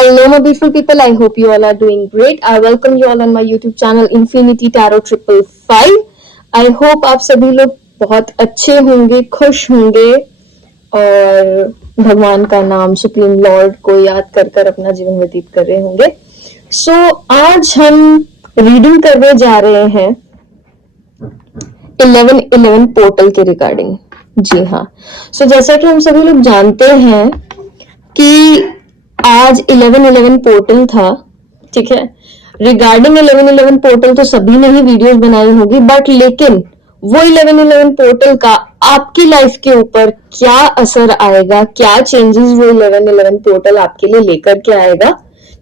Hello, my beautiful people. I hope you all are doing great. I welcome you all on my YouTube channel Infinity Tarot 555. I hope आप सभी लोग बहुत अच्छे होंगे, खुश होंगे और भगवान का नाम सुप्रीम लॉर्ड को याद कर कर अपना जीवन व्यतीत कर रहे होंगे. सो आज हम रीडिंग करने जा रहे हैं 1111 पोर्टल के रिगार्डिंग. जी हाँ. सो जैसा कि हम सभी लोग जानते हैं कि आज 1111 पोर्टल था. ठीक है. रिगार्डिंग 1111 पोर्टल तो सभी ने ही वीडियोस बनाई होगी, बट लेकिन वो 1111 पोर्टल का आपकी लाइफ के ऊपर क्या असर आएगा, क्या चेंजेस वो 1111 पोर्टल आपके लिए लेकर के आएगा,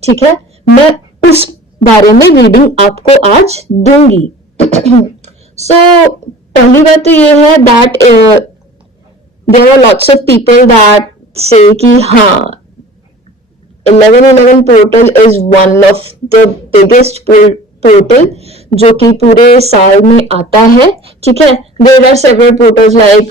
ठीक है, मैं उस बारे में रीडिंग आपको आज दूंगी. सो पहली बात तो ये है that there are lots of people that say कि हाँ 1111 portal is one of the biggest portal जो कि पूरे साल में आता है. ठीक है. There are several portals like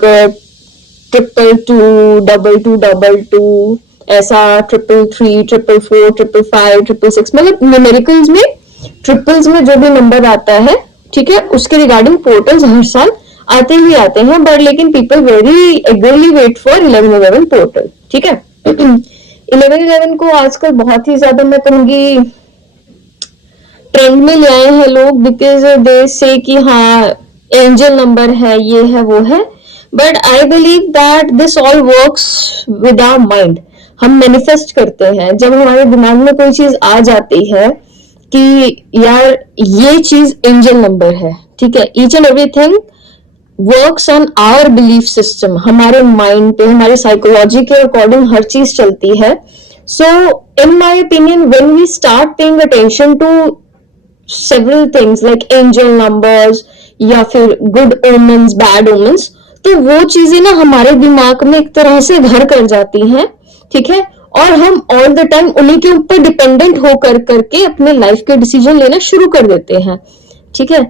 222, 2222, ऐसा 333, 444, 555, 666, मतलब न्यूमेरिकल्स में ट्रिपल्स में जो भी नंबर आता है, ठीक है, उसके रिगार्डिंग पोर्टल्स हर साल आते ही आते हैं. बट लेकिन people very eagerly wait for 1111 portal. ठीक है. 1111 को आजकल बहुत ही ज्यादा मैं कहूंगी ट्रेंड में ले आए हैं लोग, बिकॉज दे से कि हाँ एंजल नंबर है, ये है वो है. But I believe that this all works with our mind. हम मैनिफेस्ट करते हैं जब हमारे दिमाग में कोई चीज आ जाती है कि यार ये चीज एंजल नंबर है. ठीक है. Each and everything works on our belief system. हमारे माइंड पे, हमारे साइकोलॉजी के अकॉर्डिंग हर चीज चलती है. So in my opinion when we start paying attention to several things like angel numbers या फिर गुड ओमेंस, बैड ओमेंस, तो वो चीजें ना हमारे दिमाग में एक तरह से घर कर जाती हैं. ठीक है. और हम ऑल द टाइम उन्हीं के ऊपर डिपेंडेंट होकर करके अपने लाइफ के डिसीजन लेना शुरू कर देते हैं. ठीक है.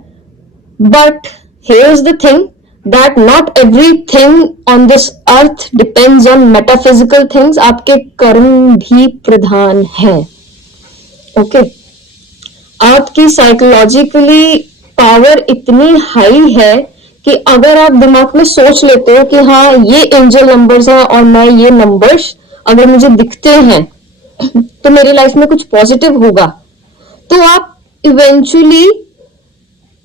But here is the thing that not everything on this earth depends on metaphysical things. आपके कर्म भी प्रधान है. ओके. आपकी साइकोलॉजिकली पावर इतनी हाई है कि अगर आप दिमाग में सोच लेते हो कि हाँ ये एंजल नंबर्स हैं और मैं ये नंबर्स अगर मुझे दिखते हैं तो मेरी लाइफ में कुछ पॉजिटिव होगा, तो आप इवेंचुअली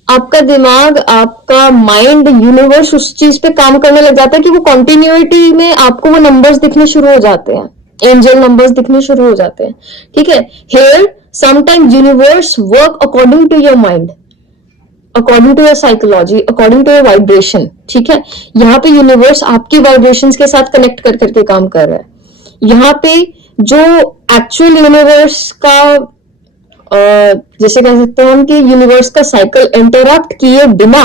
आपका दिमाग, आपका माइंड, यूनिवर्स उस चीज पे काम करने लग जाता है कि वो कॉन्टिन्यूटी में आपको वो नंबर्स दिखने शुरू हो जाते हैं, एंजल नंबर्स दिखने शुरू हो जाते हैं. ठीक है. Here sometimes universe work according to your mind, according to your psychology, according to your vibration. ठीक है. यहाँ पे यूनिवर्स आपकी वाइब्रेशंस के साथ कनेक्ट कर करके काम कर रहा है. यहाँ पे जो एक्चुअल यूनिवर्स का जैसे कह सकते हैं हम कि यूनिवर्स का साइकिल इंटरप्ट किए बिना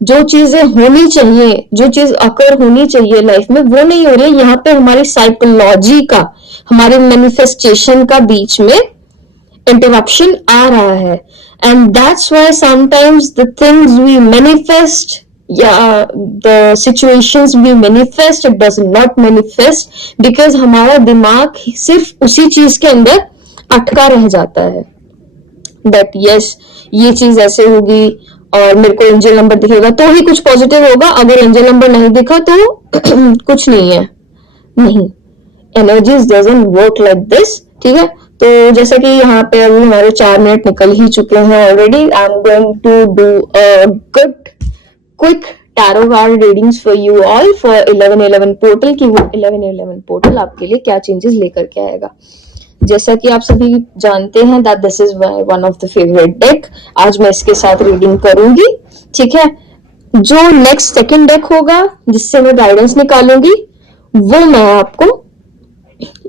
जो चीजें होनी चाहिए, जो चीज अकर होनी चाहिए लाइफ में, वो नहीं हो रही है. यहाँ पे हमारी साइकोलॉजी का, हमारे मैनिफेस्टेशन का बीच में इंटरप्शन आ रहा है. And that's why sometimes the things we manifest या the situations we manifest it does not manifest, because हमारा दिमाग सिर्फ उसी चीज के अंदर अटका रह जाता है. दैट यस ये चीज ऐसे होगी और मेरे को एंजल नंबर दिखेगा तो ही कुछ पॉजिटिव होगा, अगर एंजल नंबर नहीं दिखा तो कुछ नहीं है. नहीं, energies doesn't work like this. ठीक है. तो जैसे कि यहाँ पे अभी हमारे 4 मिनट निकल ही चुके हैं already. I am going to do a good quick tarot card readings for you all for 1111 portal की वो 1111 पोर्टल आपके लिए क्या चेंजेस लेकर के आएगा. जैसा कि आप सभी जानते हैं that this is one of the favourite deck. आज मैं इसके साथ रीडिंग करूंगी. ठीक है. जो नेक्स्ट सेकंड डेक होगा जिससे मैं गाइडेंस निकालूंगी वो मैं आपको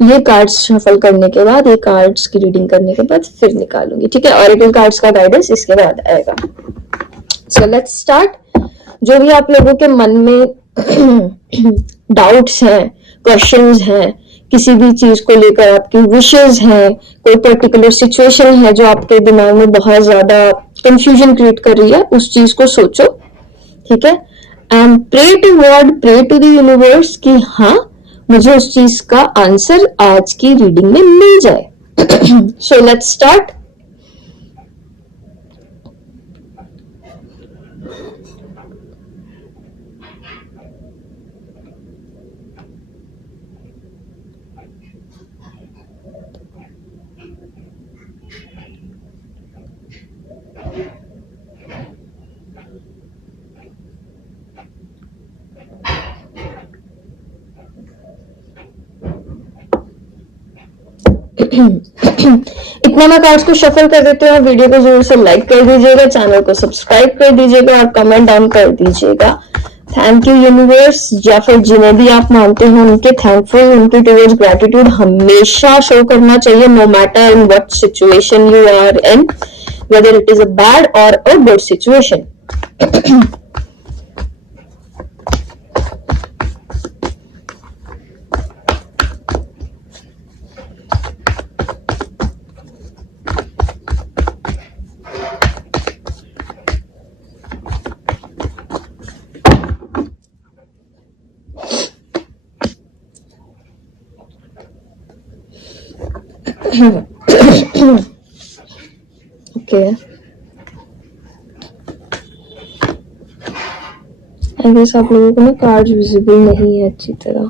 ये कार्ड्स शफल करने के बाद, ये कार्ड्स की रीडिंग करने के बाद फिर निकालूंगी. ठीक है. ऑरेकल कार्ड्स का गाइडेंस इसके बाद आएगा. So let's start. जो भी आप लोगों के मन में डाउट्स हैं, क्वेश्चंस हैं, किसी भी चीज को लेकर आपकी विशेस हैं, कोई पर्टिकुलर सिचुएशन है जो आपके दिमाग में बहुत ज्यादा कंफ्यूजन क्रिएट कर रही है, उस चीज को सोचो. ठीक है. And pray to God, pray to the universe कि हाँ मुझे उस चीज का आंसर आज की रीडिंग में मिल जाए. So let's start. इतना मैं कार्ड्स को शफल कर देते हैं और वीडियो को जरूर से लाइक कर दीजिएगा, चैनल को सब्सक्राइब कर दीजिएगा और कमेंट डाउन कर दीजिएगा। थैंक यू यूनिवर्स, या फिर जिन्हें भी आप मानते हो उनके थैंकफुल, उनके टुवर्ड्स ग्रेटिट्यूड हमेशा शो करना चाहिए, no matter in what situation you are in, whether it is a bad और a good situation. Okay. I guess आप लोगों को ना कार्ड विजिबल नहीं है अच्छी तरह।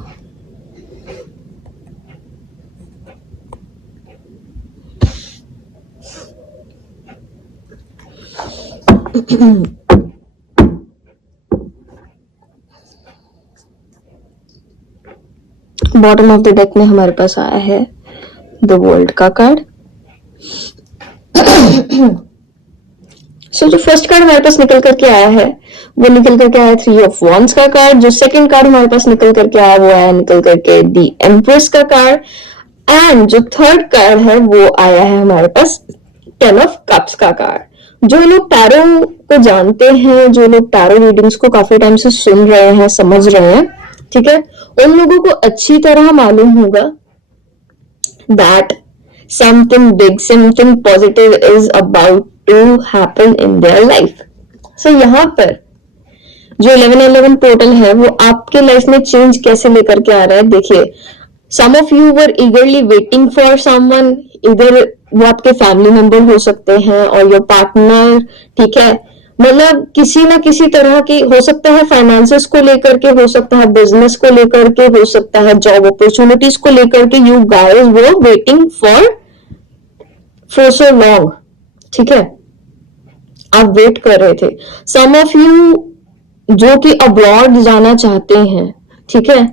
बॉटम ऑफ द डेक में हमारे पास आया है द वर्ल्ड का कार्ड। सो जो फर्स्ट कार्ड हमारे पास निकल करके आया है वो निकल करके आया 3 ऑफ वॉन्ड्स का कार्ड। जो सेकंड कार्ड हमारे पास निकल करके आया वो आया निकल करके द एम्प्रेस का कार्ड। एंड जो थर्ड कार्ड है वो आया है हमारे पास 10 ऑफ कप्स का कार्ड। जो लोग टैरो को जानते हैं, जो लोग टैरो रीडिंग्स को काफी टाइम से सुन रहे हैं, समझ रहे हैं, ठीक है, उन लोगों को अच्छी तरह मालूम होगा that something big, something positive is about to happen in their life. So यहाँ पर जो 1111 पोर्टल है वो आपके लाइफ में चेंज कैसे लेकर के आ रहा है, देखिए। Some of you were eagerly waiting for someone, इधर वो आपके फैमिली मेंबर हो सकते हैं और योर पार्टनर, ठीक है, मतलब किसी ना किसी तरह की हो सकता है, फाइनेंसेस को लेकर के हो सकता है, बिजनेस को लेकर के हो सकता है, जॉब अपॉर्चुनिटीज को लेकर के you guys were waiting for so long, ठीक है, आप वेट कर रहे थे। सम ऑफ यू जो कि अब्रॉड जाना चाहते हैं, ठीक है,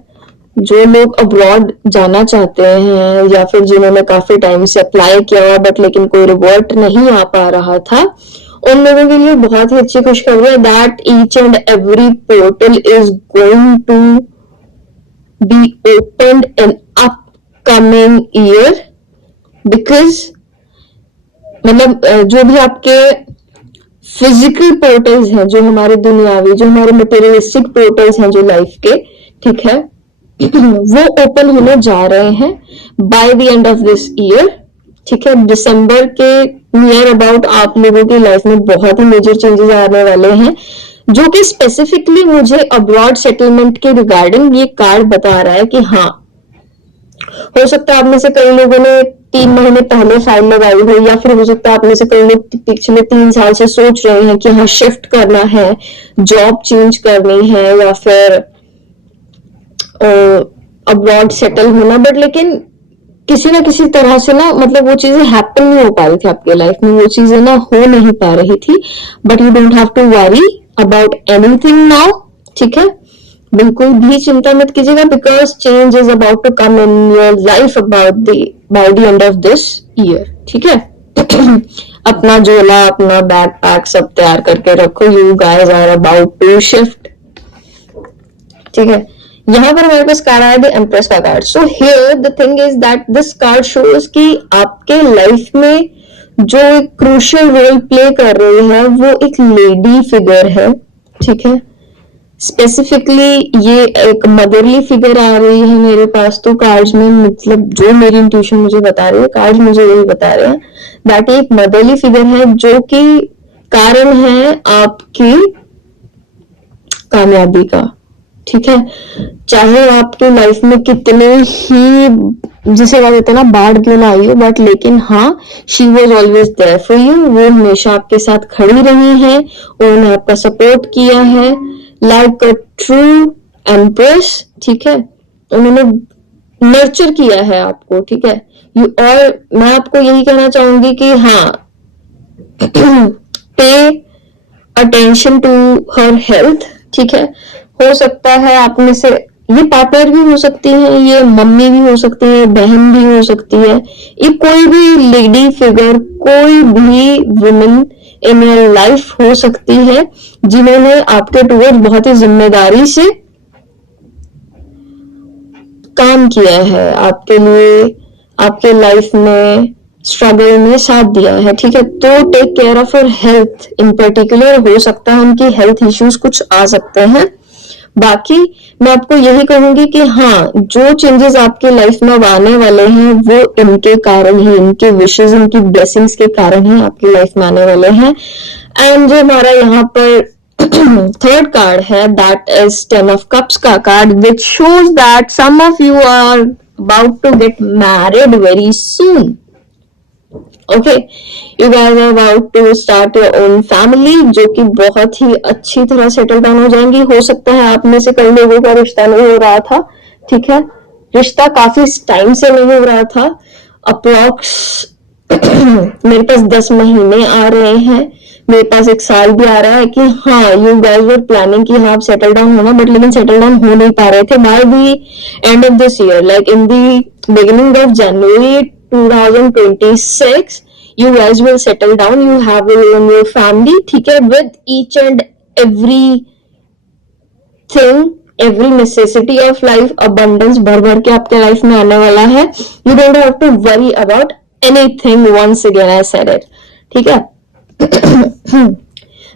जो लोग अब्रॉड जाना चाहते हैं या फिर जिन्होंने काफी टाइम से अप्लाई किया बट लेकिन कोई रिवर्ट नहीं आ पा रहा था, उन लोगों के लिए बहुत ही अच्छी खुशखबरी है that each and every portal is going to be opened in upcoming year. Because मतलब जो भी आपके फिजिकल पोर्टल्स हैं, जो हमारे दुनियावी, जो हमारे मटेरियलिस्टिक पोर्टल्स हैं जो लाइफ के, ठीक है, वो ओपन होने जा रहे हैं bye the end of this year, ठीक है। दिसंबर के नियर अबाउट आप लोगों की लाइफ में बहुत ही मेजर चेंजेस आने वाले हैं, जो कि स्पेसिफिकली मुझे अब्रॉड सेटलमेंट के रिगार्डिंग ये कार्ड बता रहा है कि हाँ, हो सकता है आप में से कई लोगों ने 3 महीने पहले फाइल लगाई हो, या फिर हो सकता है आप में से कई लोग पिछले 3 साल से सोच रहे हैं कि हाँ शिफ्ट करना है, जॉब चेंज करनी है या फिर अब्रॉड सेटल होना, बट लेकिन किसी ना किसी तरह से ना मतलब वो चीजें हैपन नहीं हो पा रही थी आपके लाइफ में, वो चीजें ना हो नहीं पा रही थी। But you don't have to worry about anything now, ठीक है, बिल्कुल भी चिंता मत कीजिएगा, because change is about to come in your life about by the end of this year, ठीक है। अपना झोला, अपना बैग पैक सब तैयार करके रखो, you guys are about to shift, ठीक है। यहाँ पर हमारे पास कार्ड आया द एम्प्रेस का card. So here the thing is that this card shows कि आपके लाइफ में जो एक क्रूशियल रोल प्ले कर रही है वो एक लेडी फिगर है, ठीक है। स्पेसिफिकली ये एक मदरली फिगर आ रही है मेरे पास तो कार्ड्स में, मतलब जो मेरी इंट्यूशन मुझे बता रही है, कार्ड्स मुझे यही बता रहे हैं दैट एक मदरली फिगर है जो कि कारण है आपकी कामयाबी का, ठीक है, चाहे आपकी लाइफ में कितने ही, जिसे कह देते हैं ना, बाढ़ क्यों ना आई हो, बट लेकिन हाँ, she was always there for you. वो हमेशा आपके साथ खड़ी रही है, उन्होंने आपका सपोर्ट किया है लाइक अ ट्रू एम्प्रेस। ठीक है, उन्होंने नर्चर किया है आपको। ठीक है, और मैं आपको यही कहना चाहूंगी कि हाँ, pay attention to her health. ठीक है, हो सकता है आप में से, ये पार्टनर भी हो सकती है, ये मम्मी भी हो सकती है, बहन भी हो सकती है, ये कोई भी लेडी फिगर, कोई भी वुमेन इन योर लाइफ हो सकती है जिन्होंने आपके टूवर्ड बहुत ही जिम्मेदारी से काम किया है, आपके लिए, आपके लाइफ में स्ट्रगल में साथ दिया है। ठीक है, तो take care of your health in particular. हो सकता है उनकी हेल्थ इश्यूज कुछ आ सकते हैं। बाकी मैं आपको यही कहूंगी कि हाँ, जो चेंजेस आपके लाइफ में अब आने वाले हैं वो इनके कारण ही, इनके विशेष, इनकी ब्लेसिंग्स के कारण ही आपकी लाइफ में आने वाले हैं। एंड जो हमारा यहाँ पर थर्ड कार्ड है, दैट इज 10 ऑफ कप्स का card, which shows that some of you are about to get married very soon. Okay, you guys are about to start your own family, जो कि बहुत ही अच्छी तरह सेटल डाउन हो जाएंगी। हो सकता है आप में से कई लोगों का रिश्ता नहीं हो रहा था। ठीक है, रिश्ता काफी टाइम से नहीं हो रहा था, अप्रॉक्स मेरे पास 10 महीने आ रहे हैं, मेरे पास 1 साल भी आ रहा है कि हाँ, यू गाइस वर प्लानिंग कि हाँ आप सेटल डाउन होना, बट लेकिन सेटल डाउन हो नहीं पा रहे थे। Bye the end of this year, like in the beginning of January 2026, you guys will settle down, you have your own your family। ठीक है, with each and every thing, every necessity of life, abundance भर भर के आपके life में आने वाला है। you don't have to worry about anything, once again I said it। ठीक है,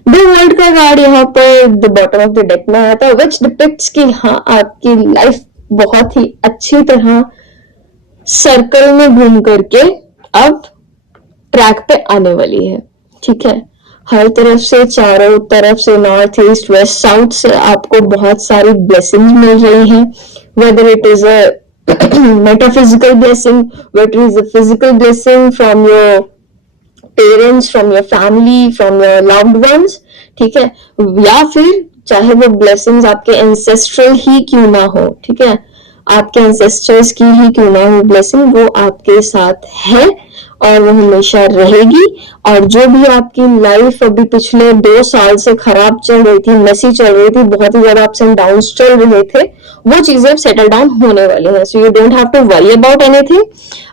द वर्ल्ड का कार्ड यहाँ पर the bottom of the deck में आया था, विच डिपिक्ट्स कि हाँ, आपकी लाइफ बहुत ही अच्छी तरह सर्कल में घूम करके अब ट्रैक पे आने वाली है। ठीक है, हर तरफ से, चारों तरफ से, नॉर्थ ईस्ट वेस्ट साउथ से आपको बहुत सारी ब्लेसिंग्स मिल रही हैं, whether it is a metaphysical blessing, whether is a physical blessing from your parents, from your family, from your loved ones. ठीक है, या फिर चाहे वो ब्लेसिंग्स आपके एंसेस्ट्रल ही क्यों ना हो। ठीक है, आपके एंसेस्टर्स की ही क्यों ना हो ब्लेसिंग, वो आपके साथ है और वो हमेशा रहेगी। और जो भी आपकी लाइफ अभी पिछले 2 साल से खराब चल रही थी, मेसी चल रही थी, बहुत ही ज्यादा अप्स एंड डाउन्स चल रहे थे, वो चीजें अब सेटल डाउन होने वाली हैं। So you don't have to worry about anything.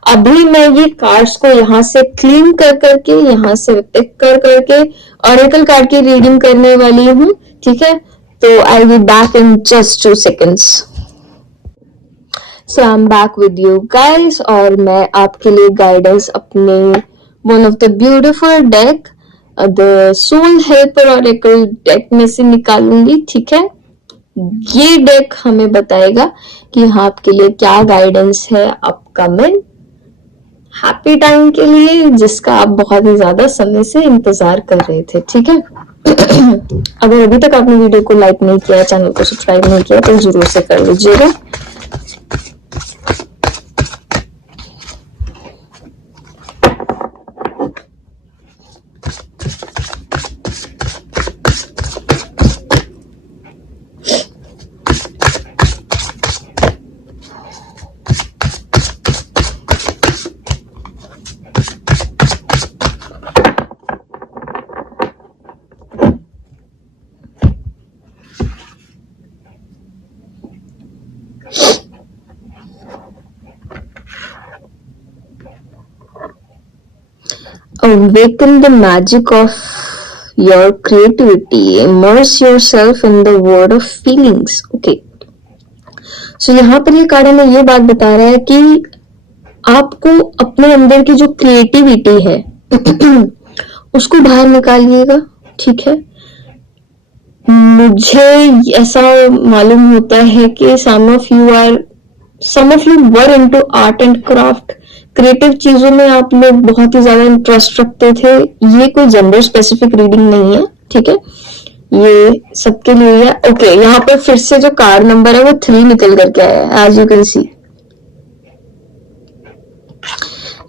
अभी मैं ये कार्ड्स को यहाँ से क्लीन कर करके, यहाँ से पिक कर करके ऑरेकल कार्ड की रीडिंग करने वाली हूँ। ठीक है, तो I will back in just 2 seconds। So I am back with you guys, और मैं आपके लिए गाइडेंस अपने one of the beautiful deck, the soul helper oracle deck में से निकालूंगी। ठीक है, ये डेक हमें बताएगा कि हाँ, आपके लिए क्या गाइडेंस है अपकमिंग हैप्पी टाइम के लिए, जिसका आप बहुत ही ज्यादा समय से इंतजार कर रहे थे। ठीक है, अगर अभी तक आपने वीडियो को लाइक नहीं किया, चैनल को सब्सक्राइब नहीं किया, तो जरूर से कर लीजिएगा। Awaken the magic of your creativity. Immerse yourself in the world of feelings. Okay. So यहाँ पर ये कार्ड हमें ये बात बता रहा है कि आपको अपने अंदर की जो क्रिएटिविटी है उसको बाहर निकालिएगा। ठीक है, मुझे ऐसा मालूम होता है कि some of you were into art and craft, creative चीजों में आप लोग बहुत ही ज्यादा इंटरेस्ट रखते थे। ये कोई जेंडर स्पेसिफिक रीडिंग नहीं है। ठीक है, ये सबके लिए है। ओके, यहाँ पर फिर से जो कार्ड नंबर है वो 3 निकल करके आया है, एज यू कैन सी।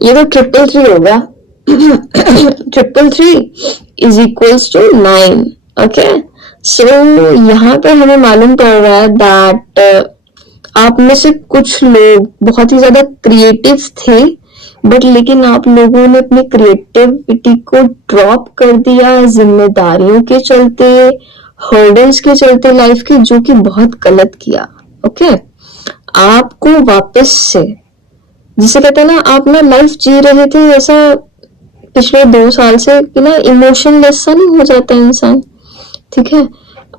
ये तो 333 होगा। 333 इज इक्वल्स टू 9। ओके, सो यहाँ पे हमें मालूम पड़ रहा है दैट आप में से कुछ लोग बहुत ही ज्यादा क्रिएटिव थे, बट लेकिन आप लोगों ने अपनी क्रिएटिविटी को ड्रॉप कर दिया जिम्मेदारियों के चलते, हर्डल्स के चलते लाइफ के, जो कि बहुत गलत किया। ओके, आपको वापस से, जिसे कहते हैं ना, आप ना लाइफ जी रहे थे ऐसा पिछले 2 साल से कि ना इमोशनलेस सा नहीं हो जाता इंसान। ठीक है,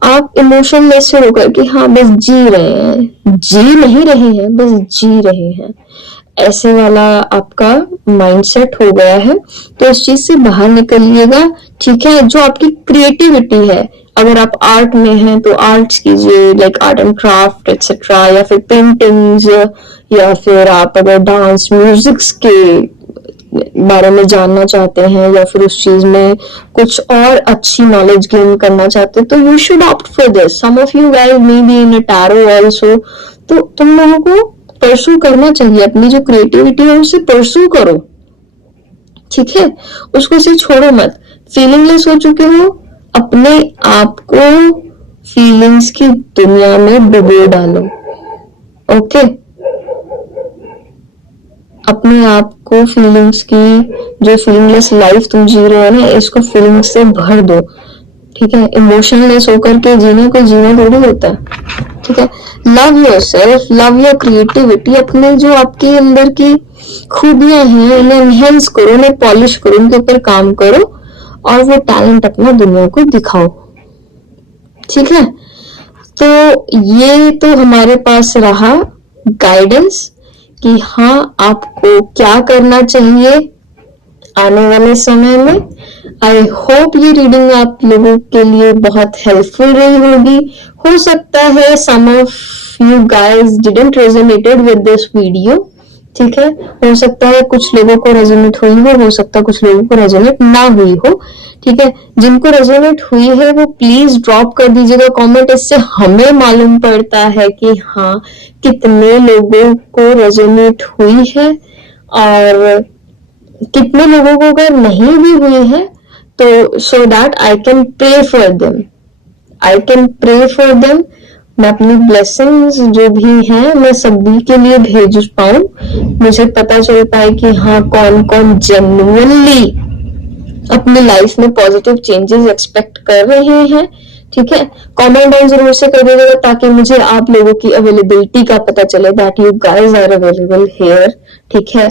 आप इमोशनलेस से होकर कि हाँ बस जी रहे हैं, जी नहीं रहे हैं, बस जी रहे हैं, ऐसे वाला आपका माइंडसेट हो गया है। तो इस चीज से बाहर निकलिएगा। ठीक है, जो आपकी क्रिएटिविटी है, अगर आप आर्ट में हैं तो आर्ट्स कीजिए, like art and craft etcetera, या फिर पेंटिंग्स, या फिर आप अगर डांस म्यूजिक्स के बारे में जानना चाहते हैं या फिर उस चीज में कुछ और अच्छी नॉलेज गेन करना चाहते हैं, तो you should opt for this. Some of you guys may be in a tarot also. तो तुम लोगों को परसू करना चाहिए, अपनी जो क्रिएटिविटी है उसे परसू करो। ठीक है, उसको सिर्फ छोड़ो मत। फीलिंगलेस हो चुके हो, अपने आप को फीलिंग्स की दुनिया में डुबो डालो। ओके, अपने आप को फीलिंग्स की, जो फीलिंगलेस लाइफ तुम जी रहे हो ना, इसको फीलिंग्स से भर दो। ठीक है, इमोशनलेस होकर के जीने को जीना थोड़ी होता है। ठीक है, love yourself, love your creativity, अपने जो आपके अंदर की खूबियां हैं उन्हें एनहेंस करो, उन्हें पॉलिश करो, उनके ऊपर काम करो और वो टैलेंट अपना दुनिया को दिखाओ। ठीक है, तो ये तो हमारे पास रहा गाइडेंस कि हाँ आपको क्या करना चाहिए आने वाले समय में। आई होप ये रीडिंग आप लोगों के लिए बहुत हेल्पफुल रही होगी। हो सकता है some of you guys didn't resonated with this video. ठीक है, हो सकता है कुछ लोगों को रेजोनेट हुई हो सकता है कुछ लोगों को रेजोनेट ना हुई हो। ठीक है, जिनको रेजोनेट हुई है वो प्लीज ड्रॉप कर दीजिएगा कमेंट। इससे हमें मालूम पड़ता है कि हाँ कितने लोगों को रेजोनेट हुई है, और कितने लोगों को अगर नहीं भी हुई है तो so that I can pray for them, I can pray for them. मैं अपनी ब्लेसिंग्स जो भी हैं मैं सभी के लिए भेज पाऊं, मुझे पता चल पाए कि हाँ कौन कौन जेन्युइनली अपनी लाइफ में पॉजिटिव चेंजेस एक्सपेक्ट कर रहे हैं। ठीक है, कमेंट डाउन जरूर से कर दीजिएगा ताकि मुझे आप लोगों की अवेलेबिलिटी का पता चले, that you guys are available here. ठीक है,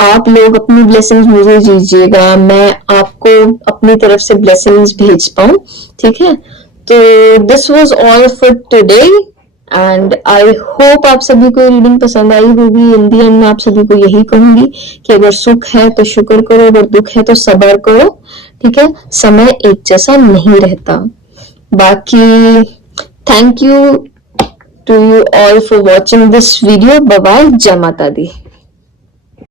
आप लोग अपनी ब्लेसिंग्स मुझे दीजिएगा, मैं आपको अपनी तरफ से ब्लेसिंग्स भेज पाऊं। ठीक है, तो this was all for today and I hope आप सभी को रीडिंग पसंद आई होगी। इन दी एंड मैं आप सभी को यही कहूंगी कि अगर सुख है तो शुक्र करो, अगर दुख है तो सब्र करो। ठीक है, समय एक जैसा नहीं रहता। बाकी thank you to you all for watching this video. Bye bye, जय माता दी।